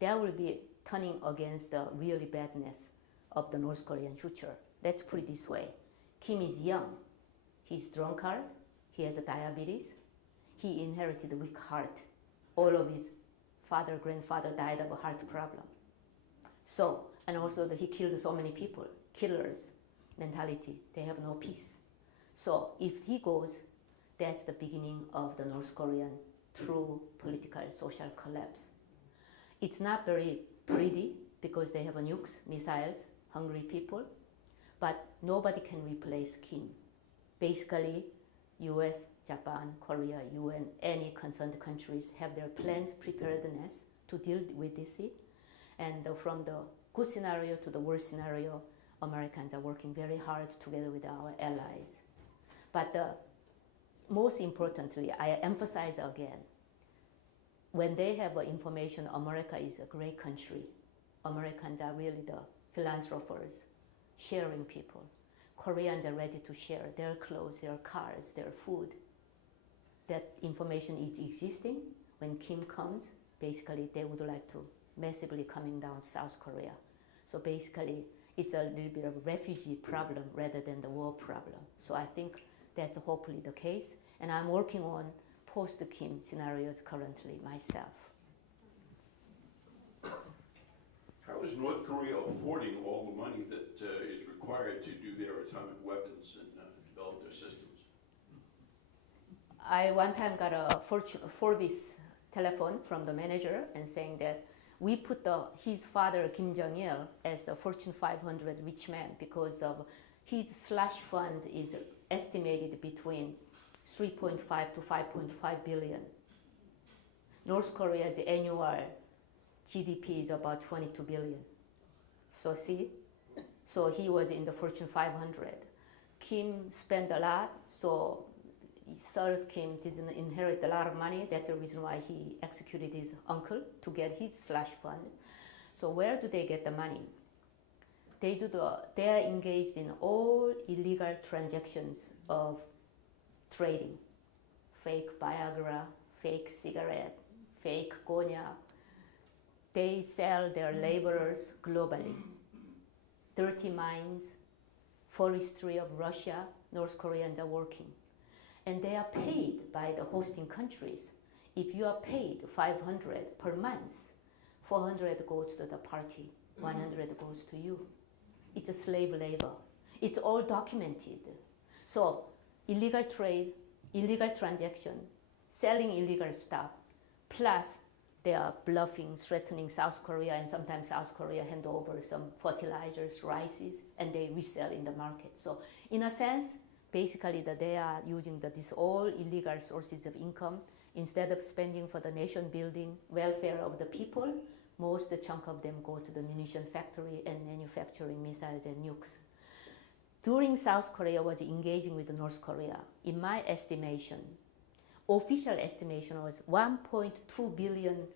They will be turning against the really badness of the North Korean future. Let's put it this way. Kim is young. He's drunkard. He has a diabetes. He inherited a weak heart. All of his father, grandfather died of a heart problem. So, and also he killed so many people. Killers mentality. They have no peace. So if he goes, that's the beginning of the North Korean true political, social collapse. It's not very pretty because they have nukes, missiles, hungry people, but nobody can replace Kim. Basically, US, Japan, Korea, UN, any concerned countries have their planned preparedness to deal with this. And from the good scenario to the worst scenario, Americans are working very hard together with our allies. But most importantly, I emphasize again, when they have information, America is a great country. Americans are really the philanthropers, sharing people. Koreans are ready to share their clothes, their cars, their food. That information is existing. When Kim comes, basically they would like to massively coming down to South Korea. So basically, it's a little bit of a refugee problem rather than the war problem. So I think that's hopefully the case. And I'm working on post-Kim scenarios currently myself. How is North Korea affording all the money that is required to do their atomic weapons and develop their systems? I one time got a Forbes telephone from the manager and saying that we put his father, Kim Jong-il, as the Fortune 500 rich man because of his slush fund is estimated between 3.5 to 5.5 billion. North Korea's annual GDP is about 22 billion. So see, So he was in the Fortune 500. Kim spent a lot, so third Kim didn't inherit a lot of money. That's the reason why he executed his uncle to get his slush fund. So where do they get the money? They are engaged in all illegal transactions of trading. Fake Viagra, fake cigarette, fake cognac. They sell their laborers globally. Dirty mines, forestry of Russia, North Koreans are working. And they are paid by the hosting countries. If you are paid 500 per month, 400 goes to the party, 100 goes to you. It's a slave labor. It's all documented. So illegal trade, illegal transaction, selling illegal stuff, plus they are bluffing, threatening South Korea, and sometimes South Korea hand over some fertilizers, rices, and they resell in the market. So in a sense, basically they are using these all illegal sources of income. Instead of spending for the nation building, welfare of the people, most chunk of them go to the munition factory and manufacturing missiles and nukes. During South Korea was engaging with North Korea, in my estimation, official estimation was 1.2 billion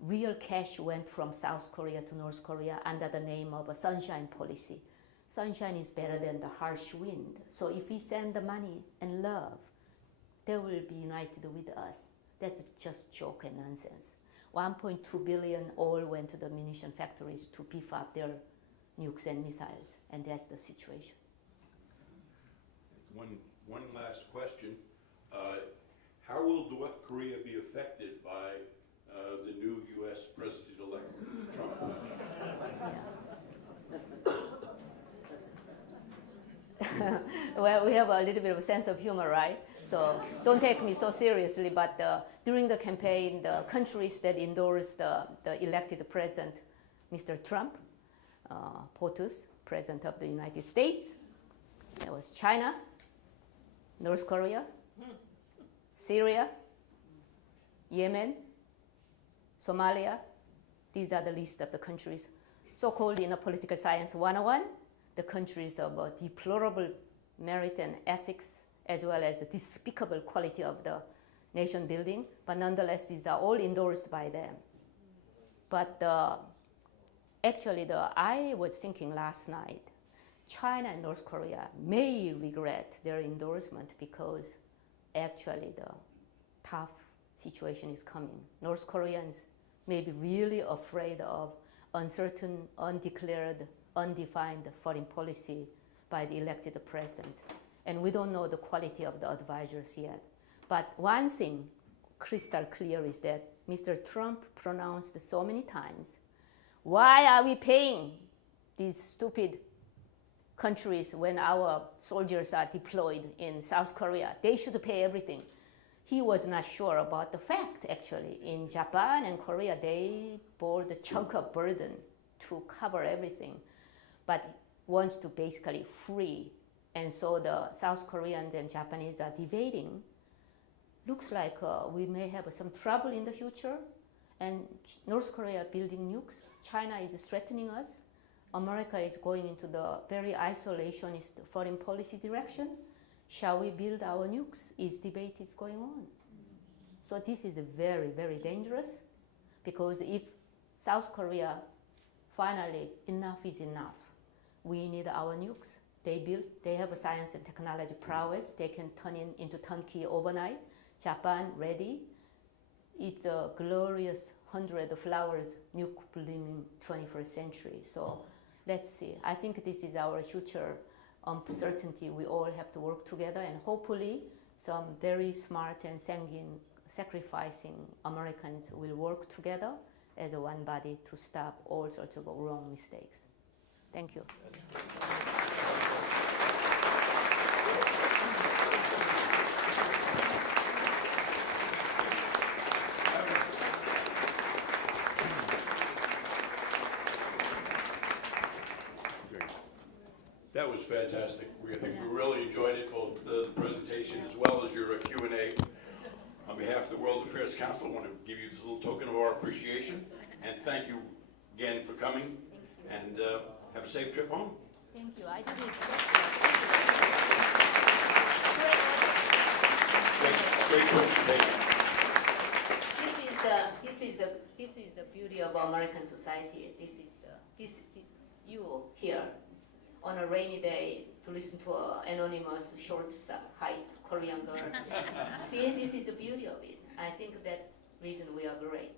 real cash went from South Korea to North Korea under the name of a sunshine policy. Sunshine is better than the harsh wind. So if we send the money and love, they will be united with us. That's just joke and nonsense. 1.2 billion all went to the munition factories to beef up their nukes and missiles, and that's the situation. One last question. How will North Korea be affected by the new U.S. President-elect Trump? Well, we have a little bit of a sense of humor, right? So don't take me so seriously, but during the campaign, the countries that endorsed the elected president, Mr. Trump, POTUS, President of the United States, there was China, North Korea, Syria, Yemen, Somalia. These are the list of the countries, so-called in a political science 101, the countries of deplorable merit and ethics, as well as the despicable quality of the nation building, but nonetheless, these are all endorsed by them. But actually, I was thinking last night, China and North Korea may regret their endorsement because actually the tough situation is coming. North Koreans may be really afraid of uncertain, undeclared, undefined foreign policy by the elected president. And we don't know the quality of the advisors yet. But one thing crystal clear is that Mr. Trump pronounced so many times, why are we paying these stupid countries when our soldiers are deployed in South Korea? They should pay everything. He was not sure about the fact, actually. In Japan and Korea, they bore the chunk of burden to cover everything, but wants to basically free. And so the South Koreans and Japanese are debating. Looks like we may have some trouble in the future. And North Korea building nukes. China is threatening us. America is going into the very isolationist foreign policy direction. Shall we build our nukes? Debate is going on. So this is very, very dangerous, because if South Korea finally enough is enough, we need our nukes. They have a science and technology prowess. They can turn into turnkey overnight. Japan ready. It's a glorious 100 flowers nuke blooming 21st century. So let's see. I think this is our future uncertainty. We all have to work together, and hopefully some very smart and sanguine, sacrificing Americans will work together as a one body to stop all sorts of wrong mistakes. Thank you. That was fantastic. I think we really enjoyed it, both the presentation as well as your Q&A. On behalf of the World Affairs Council, I want to give you this little token of our appreciation, and thank you again for coming, and have a safe trip home. Thank you. I didn't expect that. Great presentation. This is the beauty of American society. You here on a rainy day to listen to an anonymous short height Korean girl. See, this is the beauty of it. I think that's the reason we are great.